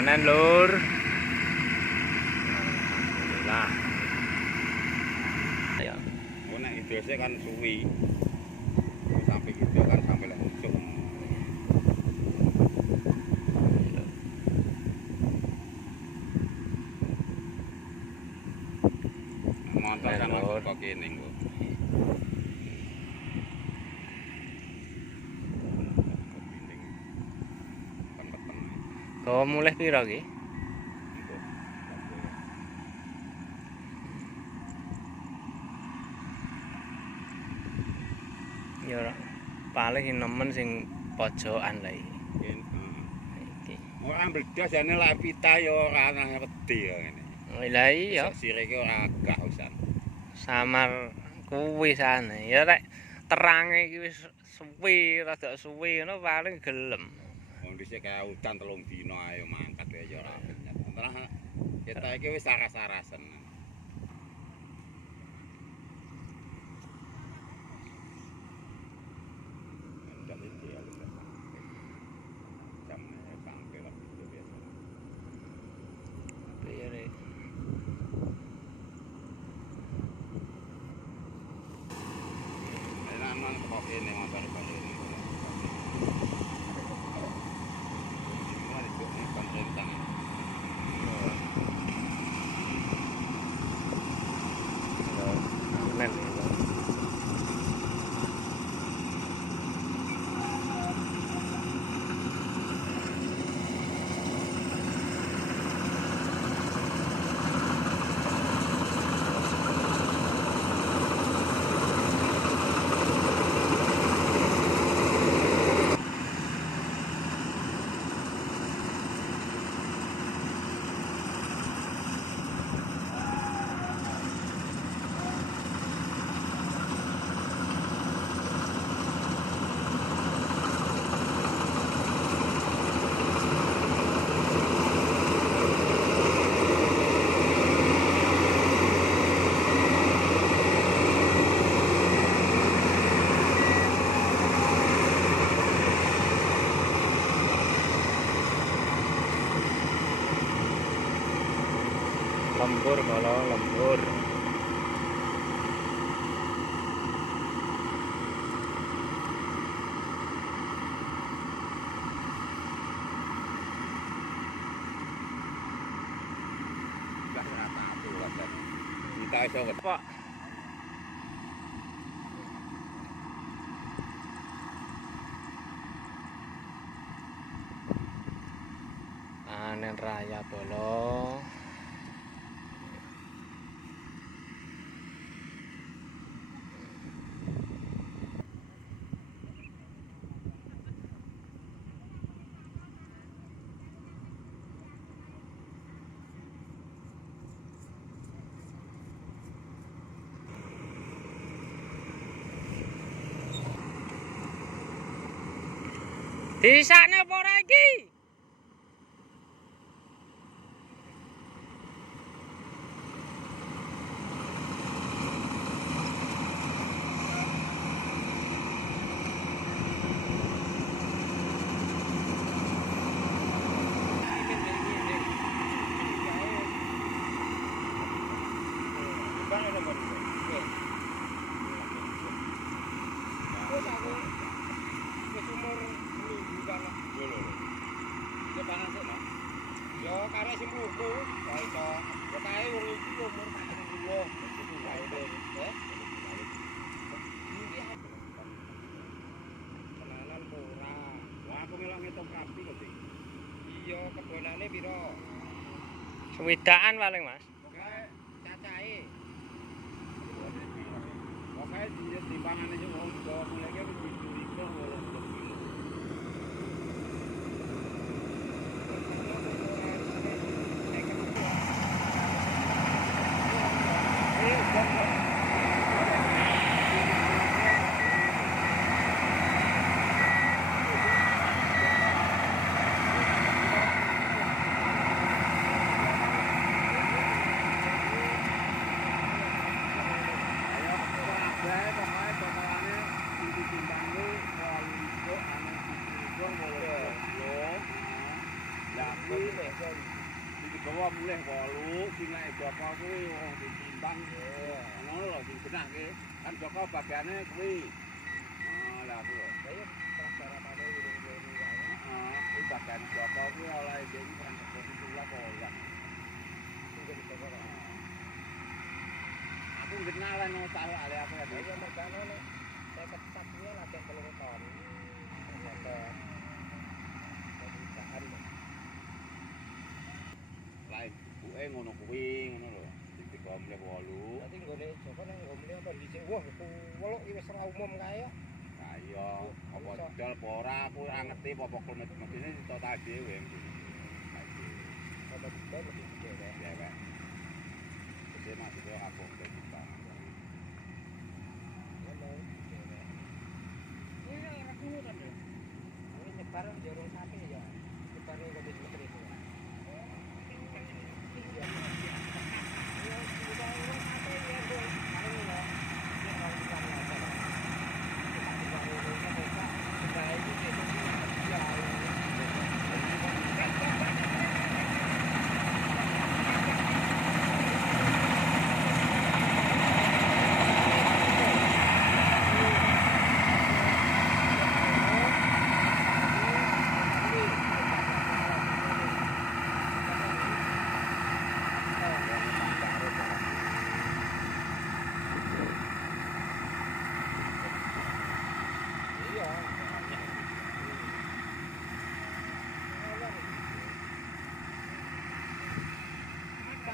panen lur. Alhamdulillah. Ya. Oh nek idose kan suwi. Sampai gitu kan sampai lek ujung. Motor kan langsung kok kene kok. Kau mulai piro ki? Ya paling nemen sing pojokan lah iki. Iki. Ora mbledas jane lek pita ya ora ana wedi ya ngene. Lah iya, Sirike ora agak usan. samar kuwi sane. Ya rek terange iki wis suwi, rada suwi ngono paling gelem. Wong dhisik kaya udan 3 dina ayo mangkat ya ora bener. Terus kita iki wis saras-sarasen. Ini motor balik ini. Lembur kalau lembur. Kita iso Pak. Panen raya bolo. Disane apa ora iki? Yo karek sing buku, kok iso. Ya kae wong iki umur 40. Kae deh, kenalan ora. Wah, aku melok ngetok rapi kok iki. Iya, kedonane piro? Sewidaan paling, Mas. Pokoke cacahe. Pokoke dimpangane yo wong Jawa mulai ke wis dicuriga kok. digawa mulih 8 sing nek Joko kuwi wong ditimbang ngono lho sing benahke kan Joko bagiane kuwi lah kuwi lho kuwi bagian Joko kuwi oleh dhewe kan kebetulan kok ora aku kenalan no tahu ale aku ya iya mergane nek saya ketapnya lagi 3 ton lain buke ngono kuwi ngono lho digawa mulih 8 dadi nggone Joko nang ngomle apa dhisik wah welok iki wis ora umum kae ha iya apa dol apa ora aku ora ngerti apa medine total dhewe apa dol mesti dhewe dhewe wis masuk aku dadi bang iya ora kuno kan ini nyebar jorong sapi ya nyebarnya kok di metri itu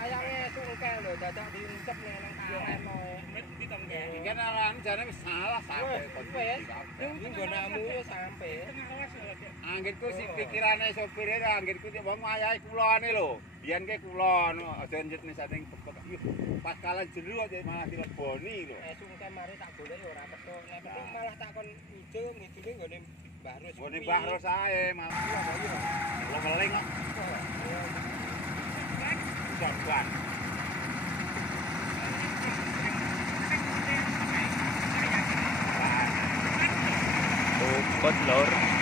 sayangnya sungke lho dadak diuncep nang karen ditongke iki kan jane wis salah sampe kok iki nggonamu yo sampe anggitku sing pikirane sopire anggitku wong ayahe kulone lho biyen ke kulon aja njetne saking pas kalah jero aja malah dileboni lho sungke mari tak golek ora petuk nek petuk malah takon ijo ngidune nggone Mbah Ros nggone Mbah Ros ae malah lho meling kok Jangkauan. Tukot lor.